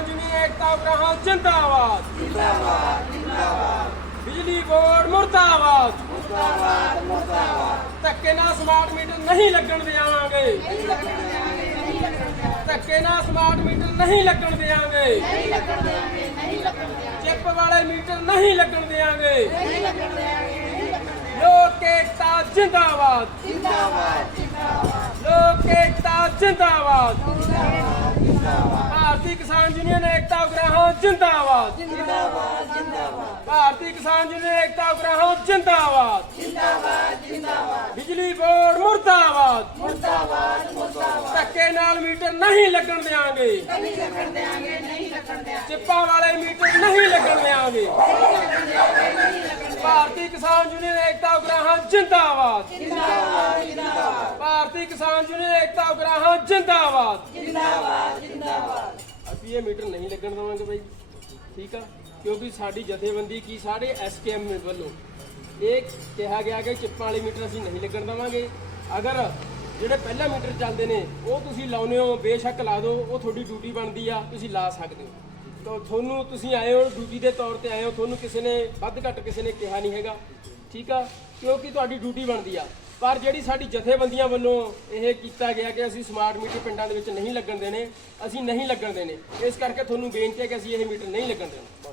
Union Ekta Ugrahan ਜਿੰਦਾਬਾਦ। ਜਿੰਦਾਬਾਦ ਜਿੰਦਾਬਾਦ। ਬਿਜਲੀ ਬੋਰਡ ਮੁਰਦਾਬਾਦ। ਮੁਰਦਾਬਾਦ ਮੁਰਦਾਬਾਦ। ਧੱਕੇ ਨਾਲ ਸਮਾਰਟ ਮੀਟਰ ਨਹੀਂ ਲੱਗਣ ਦੇਵਾਂਗੇ ਧੱਕੇ ਨਾਲ ਸਮਾਰਟ ਮੀਟਰ ਨਹੀਂ ਲੱਗਣ ਦੇਵਾਂਗੇ ਨਹੀਂ ਲੱਗਣ ਦੇਵਾਂਗੇ ਨਹੀਂ ਲੱਗਣ ਦੇਵਾਂਗੇ ਚਿੱਪ ਵਾਲੇ ਮੀਟਰ ਨਹੀਂ ਲੱਗਣ ਦੇਵਾਂਗੇ ਨਹੀਂ ਲੱਗਣ ਦੇਵਾਂਗੇ ਲੋਕ ਏਕਤਾ ਜਿੰਦਾਬਾਦ। ਜਿੰਦਾਬਾਦ ਜਿੰਦਾਬਾਦ। ਲੋਕ ਏਕਤਾ ਜਿੰਦਾਬਾਦ। ਭਾਰਤੀ ਕਿਸਾਨ ਯੂਨੀਅਨ ਏਕਤਾ ਉਗਰਾਹਾਂ ਜਿੰਦਾਬਾਦ। ਜਿੰਦਾਬਾਦ ਜਿੰਦਾਬਾਦ। ਭਾਰਤੀ ਕਿਸਾਨ ਯੂਨੀਅਨ ਏਕਤਾ ਉਗਰਾਹਾਂ ਜਿੰਦਾਬਾਦ। ਜਿੰਦਾਬਾਦ ਜਿੰਦਾਬਾਦ। ਬਿਜਲੀ ਬੋਰਡ ਮੁਰਦਾਬਾਦ। ਮੁਰਦਾਬਾਦ ਮੁਰਦਾਬਾਦ। ਧੱਕੇ ਨਾਲ ਮੀਟਰ ਨਹੀਂ ਲੱਗਣ ਦੇਵਾਂਗੇ ਨਹੀਂ ਲੱਗਣ ਦੇਵਾਂਗੇ ਨਹੀਂ ਲੱਗਣ ਦੇਵਾਂਗੇ ਚਿੱਪਾਂ ਵਾਲੇ ਮੀਟਰ ਨਹੀਂ ਲੱਗਣ ਦੇਵਾਂਗੇ ਭਾਰਤੀ ਕਿਸਾਨ ਯੂਨੀਅਨ ਏਕਤਾ ਉਗਰਾਹਾਂ ਜਿੰਦਾਬਾਦ। ਜਿੰਦਾਬਾਦ ਜਿੰਦਾਬਾਦ। ਭਾਰਤੀ ਕਿਸਾਨ ਯੂਨੀਅਨ ਏਕਤਾ ਉਗਰਾਹਾਂ ਜਿੰਦਾਬਾਦ। ਅਸੀਂ ਇਹ ਮੀਟਰ ਨਹੀਂ ਲੱਗਣ ਦੇਵਾਂਗੇ ਬਾਈ। ਠੀਕ ਆ? ਕਿਉਂਕਿ ਸਾਡੀ ਜਥੇਬੰਦੀ ਕੀ ਸਾਰੇ ਐਸਕੇਐਮ ਵੱਲੋਂ ਇਹ ਕਿਹਾ ਗਿਆ ਕਿ ਚਿੱਪਾਂ ਵਾਲੇ ਮੀਟਰ ਅਸੀਂ ਨਹੀਂ ਲੱਗਣ ਦੇਵਾਂਗੇ। ਅਗਰ ਜਿਹੜੇ ਪਹਿਲਾ ਮੀਟਰ ਚੱਲਦੇ ਨੇ, ਉਹ ਤੁਸੀਂ ਲਾਉਨੇ ਹੋ, ਬੇਸ਼ੱਕ ਲਾ ਦਿਓ, ਉਹ ਤੁਹਾਡੀ ਡਿਊਟੀ ਬਣਦੀ ਆ, ਤੁਸੀਂ ਲਾ ਸਕਦੇ ਹੋ। ਤਾਂ ਤੁਹਾਨੂੰ ਤੁਸੀਂ ਆਏ ਹੋ, ਡਿਊਟੀ ਦੇ ਤੌਰ ਤੇ ਆਏ ਹੋ, ਤੁਹਾਨੂੰ ਕਿਸੇ ਨੇ ਵੱਧ ਘੱਟ ਕਿਸੇ ਨੇ ਕਿਹਾ ਨਹੀਂ ਹੈਗਾ। ਠੀਕ ਆ? ਕਿਉਂਕਿ ਤੁਹਾਡੀ ਡਿਊਟੀ ਬਣਦੀ ਆ। ਪਰ ਜਿਹੜੀ ਸਾਡੀ ਜਥੇਬੰਦੀਆਂ ਵੱਲੋਂ ਇਹ ਕੀਤਾ ਗਿਆ ਕਿ ਅਸੀਂ ਸਮਾਰਟ ਮੀਟਰ ਪਿੰਡਾਂ ਦੇ ਵਿੱਚ ਨਹੀਂ ਲੱਗਣ ਦੇਣੇ, ਅਸੀਂ ਨਹੀਂ ਲੱਗਣ ਦੇਣੇ, ਇਸ ਕਰਕੇ ਤੁਹਾਨੂੰ ਬੇਨਤੀ ਹੈ ਕਿ ਅਸੀਂ ਇਹ ਮੀਟਰ ਨਹੀਂ ਲੱਗਣ ਦੇਣਾ।